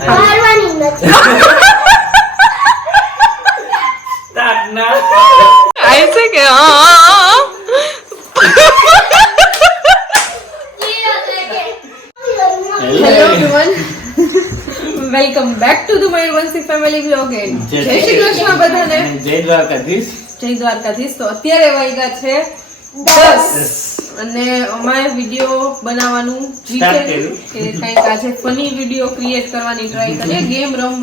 હારવાની નથી. તારના ऐसे કે hello everyone, welcome back to the Mayurvanshi family vlog and જય શ્રી કૃષ્ણ બધાને. જય દ્વારકાધીશ. જય દ્વારકાધીશ. તો અત્યારે વાગ્યા છે 10 અને અમારે વિડિયો બનાવવાનું વિચાર કે કંઈક આજે ફની વિડિયો ક્રિએટ કરવાની ટ્રાય કરીએ. ગેમ રમ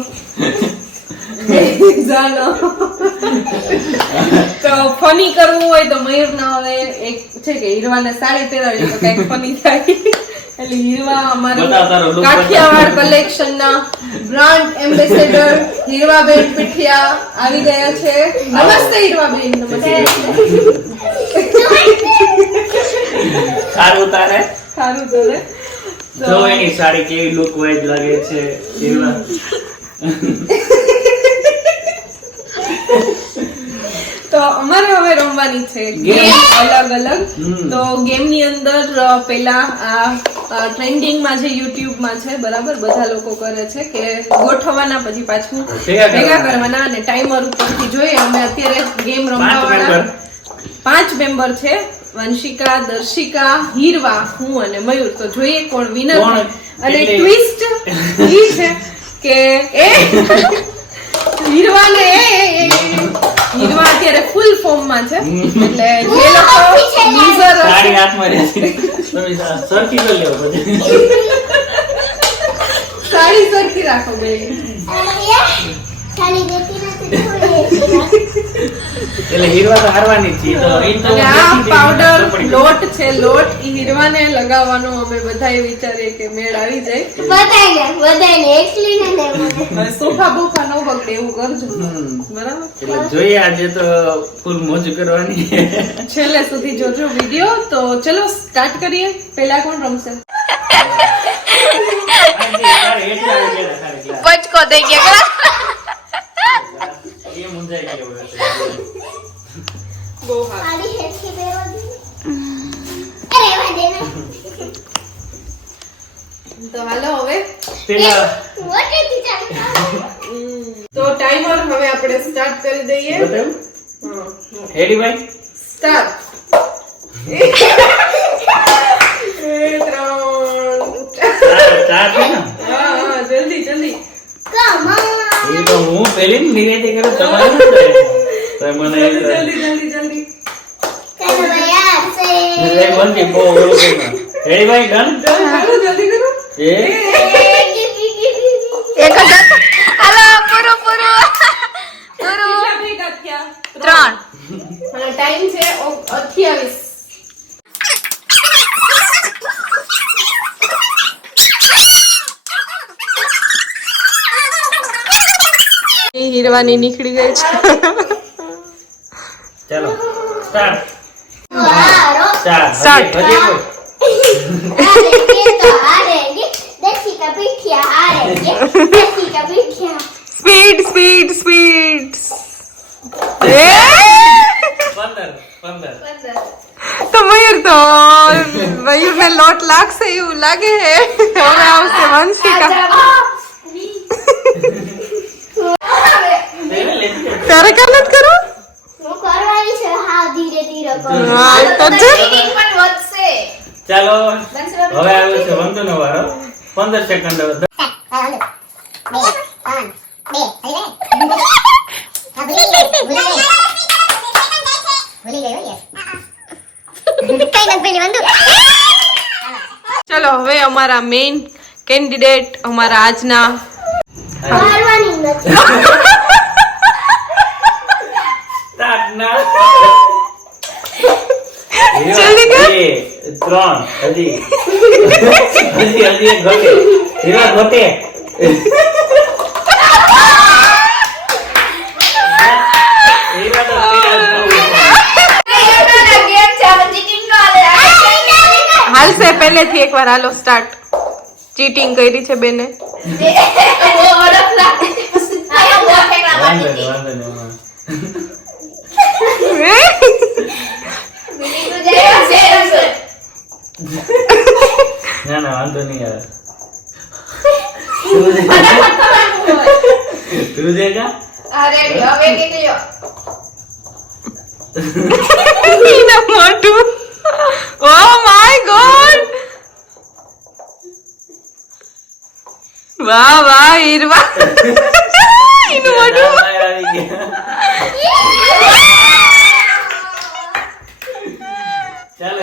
તો ફની કરવું હોય તો મયુર ના હવે એક છે કે હીરવાને સાડી પહેરાવી તો કંઈક ફની થાય. એટલે હીરવા અમારું કાઠિયાવાડ કલેક્શન ના બ્રાન્ડ એમ્બેસેડર હીરવાબેન પીઠિયા આવી ગયા છે. નમસ્તે હીરવાબેન. નમસ્તે. સારું તારે તો એની સાડી કેવી લુક વાઇઝ લાગે છે હીરવા. તો અમારે હવે રમવાની છે ગેમ અલગ અલગ. તો ગેમ ની અંદર પેલા આ ટ્રેન્ડિંગમાં જે યુટ્યુબમાં છે બરાબર, બધા લોકો કરે છે કે ગોઠવવાના પછી પાછું ભેગા કરવાના અને ટાઈમર ઉપરથી જોઈએ. અમે અત્યારે ગેમ રમવાવાળા 5 મેમ્બર છે, વંશિકા, દર્શિકા, હીરવા, હું અને મયુર. તો જોઈએ કોણ વિનર થાય. અને ટ્વિસ્ટ ઈ છે કે એ હીરવાને હીરવા અત્યારે ફૂલ ફોર્મ માં છે, એટલે જે લોકો લૂઝર સાડી હાથમાં રહેશે તમે સરખી તો લેવો પછી. સાડી સરખી રાખો બે. સાડી દેતી નથી. એટલે હીરવા તો હારવાની છે. તો અને આ પાવડર લોટ છે, લોટ ઈ હીરવાને લગાવવાનો અમે બધાએ વિચારીએ કે મેળ આવી જાય. બધાને એકલી ને સોફા બોફા ન બગડે એવું કરજો બરાબર. એટલે જોઈએ આજે તો ફૂલ મોજ કરવાની. છેલ્લે સુધી જોજો વિડિયો. તો ચલો સ્ટાર્ટ કરીએ. પહેલા કોણ રમશે? પચકો થઈ ગયા. એ મુંજાઈ ગયો હવે. બહુ હા. સાડી હેઠી બેવાની. અરે વાડેના. તો હાલો હવે પેલા મોટેથી ચાલુ. તો ટાઈમર હવે આપણે સ્ટાર્ટ કરી દઈએ. બતાવું હા, હેડી ભાઈ સ્ટાર્ટ. 4 છે ને. હા જલ્દી જલ્દી. Come on. એ તો હું પહેલી નિવેદન કરું તમારે શું કરે? તો મને જલ્દી જલ્દી જલ્દી. ચાલો ભાઈ યાર સે. એ બંધી બહુ ઓલું કર્યું. હેડી ભાઈ ડન. હાલો જલ્દી કરો. એ એક જ હાલો પૂરું પૂરું કેટલા ભેગા થયા? 3. અને ટાઈમ છે 28. હીરવાની નીકળી ગઈ છે. ચાલો સ્ટાર્ટ. વારો. Start. હજી કોઈ? અરે કે તો હારેગી. દેશી કા પીઠિયા હારેગી. દેશી કા પીઠિયા. Speed speed speed. 15 તો મયુર ને લોટ લાગશે એવું લાગે હે. હવે આવશે વંશિકા. તારે કાલ જ કરો. હું કરવાની છે હા ધીરે ધીરે કરો. હા તો છે. પણ વધશે. ચાલો હવે આવે છે વંદનો વારો. 15 સેકન્ડ હવે. ચલો હવે અમારા મેઇન કેન્ડિડેટ અમારા આજના હારવાની નથી. સ્ટાર્ટ ના. જલ્દી કર. 2 3 હજી એક ઘટે. હીરા ઘટે. હીરા તો હાલશે પહેલેથી એકવાર. હાલો સ્ટાર્ટ. ચીટિંગ કરી છે બેને. વાંધો નહીં. ના વાંધો નહીં આવે. तुझेगा અરે હવે કેટલી ઈના મોટું ઓ માય ગોડ વાહ વાહ ઈરવા ઈનું મોટું ચાલો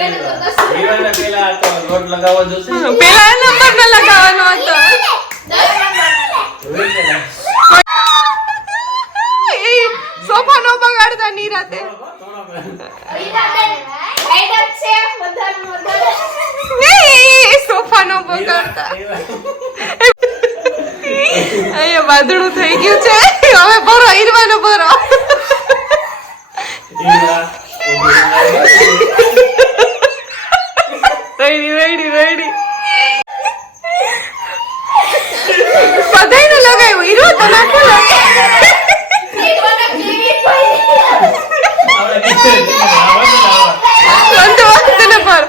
હીરાને પેલા તો લોટ લગાવવો જોશે પેલા નંબર ન લગાવવાનો હતો એ સોફાનો બગાડતા ની રાતે નહીં સોફાનો બગાડતા અહીંયા વાદળું થઈ ગયું છે હવે ભરો ઈરવાનો ભરો રેડી રેડી બધાયને લગાવ્યું હીરો તો નાખો બંધ વખત ને પર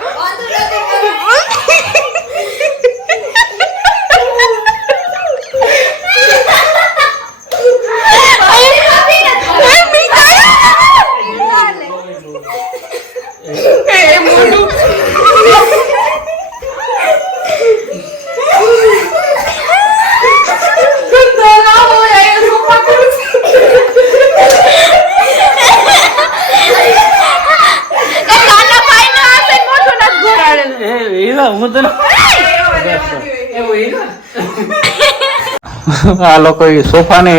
આ લોકો સોફા ને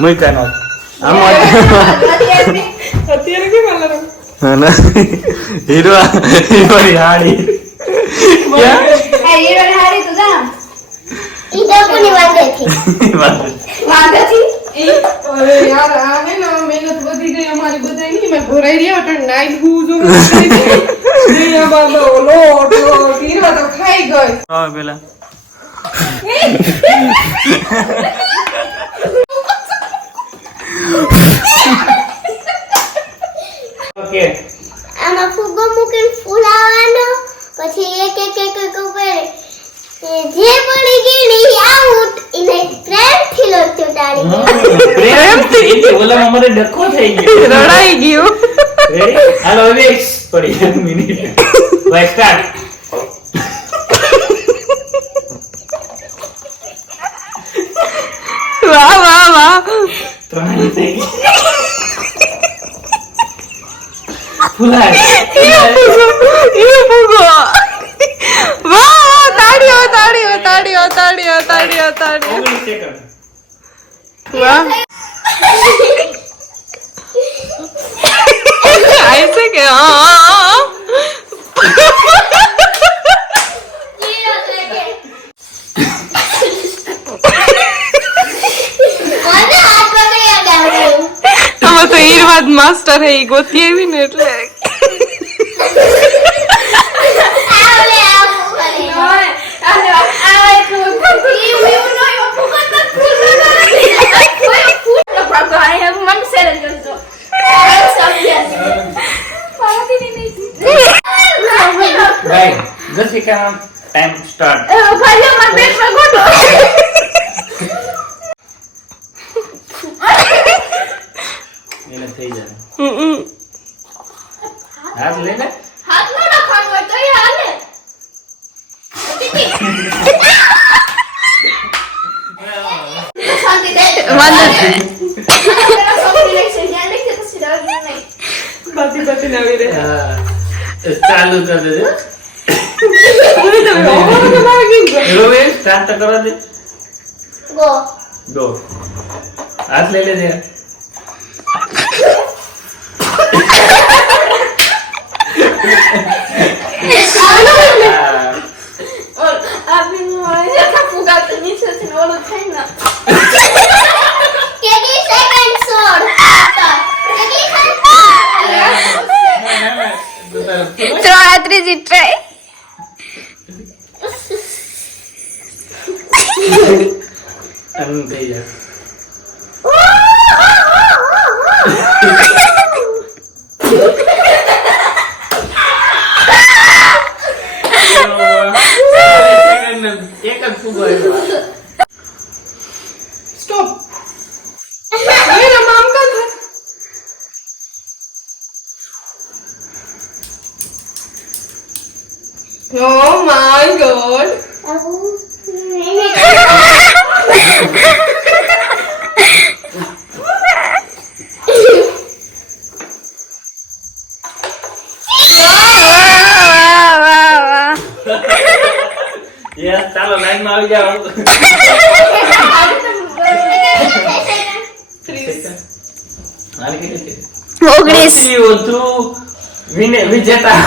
મૂક્યા આમાં અત્યારે કેમ હાલ હીરો હીરોની હાડી ઈ દોકુની વાંધેથી અરે યાર આ હે ને મહેનત વધી ગઈ અમારી બધાની મેં ભરાઈ રહ્યા તો નાઈટ હું જો નહીં બાબા લોટ હીરો તો ખાઈ ગઈ હા પેલા ઓકે આમાં ફૂગો મૂકીને ફૂલાવાનો પછી એક એક એક એક ઉપર જે પડી ગઈ ને ઈ આઉટ એને પ્રેમથી લોટ ચોટાડી પ્રેમથી ઓલા અમારે ડખો થઈ ગયો રડાઈ ગયું રેડી હાલો હવે પડી 1 મિનિટ બાય સ્ટાર્ટ વાહ વાહ વાહ ત્રણ થઈ ગઈ ફુલાય એ ફૂગો વાહ તાળીઓ તાળીઓ તાળીઓ તાળીઓ તાળીઓ તાળીઓ 19 સેકન્ડ વાહ ऐसे के हम तो ईरवाद मास्टर है ई गोती भी ने એટલે Right. Jessica, time start. એને થઈ જાય હાથ લે ને બાતી બાતી નવી રે ચાલુ કર દેજો રોવે સ્ટાર્ટ કરવા દે ગો ગો હાથ ले ले दे और अभी मुझे का फुगा तो नीचे से ओलो થાય ના કેટલી સેકન્ડ સોડ કેટલી ત્રીજી ટ્રાય અન થઈ જાય એક જ ફૂગો આવ્યો સ્ટોપ હવે રમા આમ કર Oh my god. યસ ચાલો લાઈન માં આવી જાઓ આને કેટલી છે 19 તું વિજેતા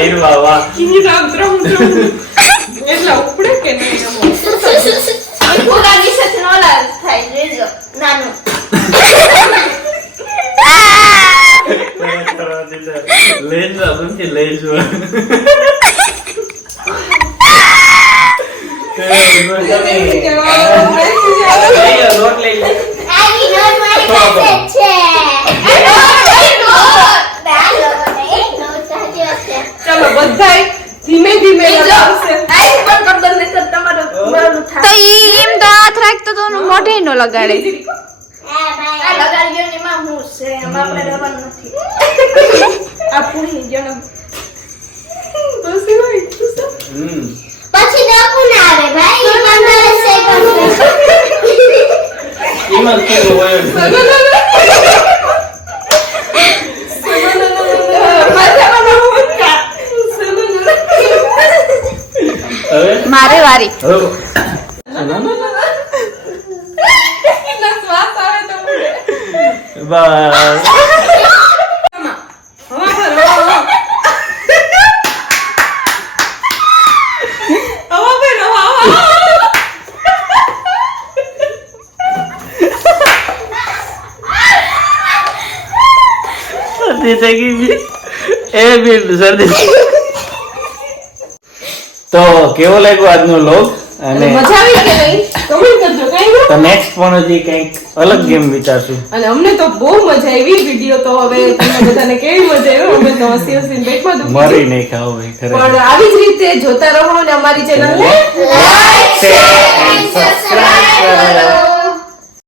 હીરવા વાહ ઈ રામ ત્રમ એટલા ઉપડે કે નહીં આમાં ફુગાની સાથે ઓલા થાય લેજો નાનું લેજો બનતી લેજો લોટ લઈ લે આની નોટ મારી પાસે છે ચાલો બધાય ધીમે ધીમે લગાવશે આઈ પણ કર દો નહીતર તમારો બળું તો થાય ઈ એમ તો હાથ રાખતો તો મોઢે નો લગાડે આ લગાડ્યો ને માં હું છે એમાં આપણે રહેવાનું નથી આ પૂરી જણ પછી હોય પછી ડોકું ના આવે ભાઈ 15 સેકન્ડ ઈમાં કેવું હોય હવે મારે વારી હવે કેટલા શ્વાસ આવે તમને બસ હવા પર હવા શરદી થઈ ગઈ એ બી શરદી તો કેવો લાગ્યો આજનો લોગ અને મજા આવી કે નહીં કમેન્ટ કરજો કઈ તો નેક્સ્ટ પણ હજી કંઈક અલગ ગેમ વિચારશું અને અમને તો બહુ મજા આવી વિડિયો તો હવે તમને બધાને કેવી મજા આવી અમે તો હસી હસીને પેટમાં દુખી મરી નહીં ખાવ ભાઈ પણ ખરેખર આવી જ રીતે જોતા રહો અને અમારી ચેનલને લાઈક શેર એન્ડ સબસ્ક્રાઇબ કરો